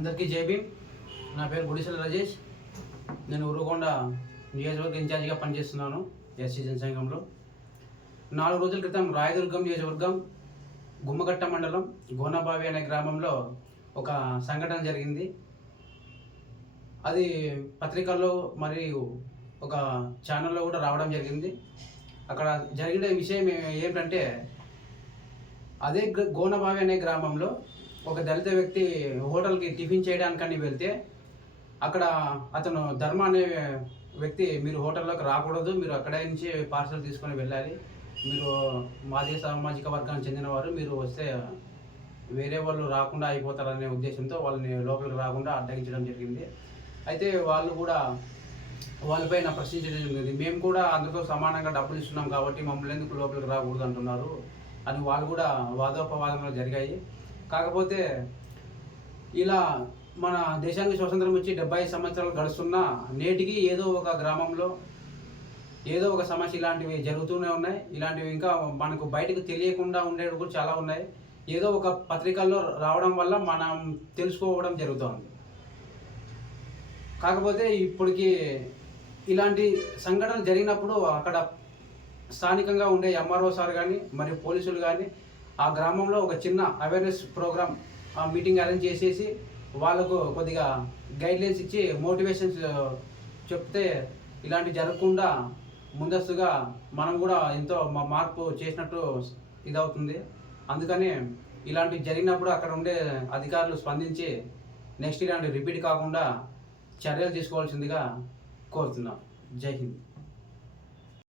అందరికీ జై భీమ్. నా పేరు గుడిసెల రాజేష్. నేను ఉర్వకొండ నియోజకవర్గ ఇన్ఛార్జిగా పనిచేస్తున్నాను ఎస్సీ జనసంఘంలో. 4 రోజుల క్రితం రాయదుర్గం నియోజకవర్గం గుమ్మగట్ట మండలం గోనబావి అనే గ్రామంలో ఒక సంఘటన జరిగింది. అది పత్రికల్లో మరియు ఒక ఛానల్లో కూడా రావడం జరిగింది. అక్కడ జరిగిన విషయం ఏమిటంటే, అదే గోనబావి అనే గ్రామంలో ఒక దళిత వ్యక్తి హోటల్కి టిఫిన్ చేయడానికని వెళ్తే, అక్కడ అతను ధర్మ అనే వ్యక్తి, మీరు హోటల్లోకి రాకూడదు, మీరు అక్కడే నుంచి పార్సల్ తీసుకొని వెళ్ళాలి, మీరు మాదిగ సామాజిక వర్గానికి చెందినవారు, మీరు వస్తే వేరే వాళ్ళు రాకుండా అయిపోతారనే ఉద్దేశంతో వాళ్ళని లోపలికి రాకుండా అడ్డగించడం జరిగింది. అయితే వాళ్ళు కూడా వాళ్ళపైన ప్రశ్నించడం జరిగింది. మేము కూడా అందులో సమానంగా డబ్బులు ఇస్తున్నాం కాబట్టి మమ్మల్ని ఎందుకు లోపలికి రాకూడదు అంటున్నారు అని వాళ్ళు కూడా వాదోపవాదనలు జరిగాయి. కాకపోతే ఇలా మన దేశానికి స్వతంత్రం వచ్చి 75 సంవత్సరాలు గడుస్తున్నా నేటికి ఏదో ఒక గ్రామంలో ఏదో ఒక సమస్య ఇలాంటివి జరుగుతూనే ఉన్నాయి. ఇలాంటివి ఇంకా మనకు బయటకు తెలియకుండా ఉండేవి కూడా చాలా ఉన్నాయి. ఏదో ఒక పత్రికల్లో రావడం వల్ల మనం తెలుసుకోవడం జరుగుతుంది. కాకపోతే ఇప్పటికి ఇలాంటి సంఘటనలు జరిగినప్పుడు అక్కడ స్థానికంగా ఉండే ఎంఆర్ఓ సార్ కానీ మరియు పోలీసులు కానీ ఆ గ్రామంలో ఒక చిన్న అవేర్నెస్ ప్రోగ్రామ్ మీటింగ్ అరేంజ్ చేసేసి వాళ్ళకు కొద్దిగా గైడ్లైన్స్ ఇచ్చి మోటివేషన్స్ చెప్తే ఇలాంటివి జరగకుండా ముందస్తుగా మనం కూడా ఎంతో మార్పు చేసినట్టు ఇదవుతుంది. అందుకని ఇలాంటివి జరిగినప్పుడు అక్కడ ఉండే అధికారులు స్పందించి నెక్స్ట్ ఇలాంటి రిపీట్ కాకుండా చర్యలు తీసుకోవాల్సిందిగా కోరుతున్నాం. జై హింద్.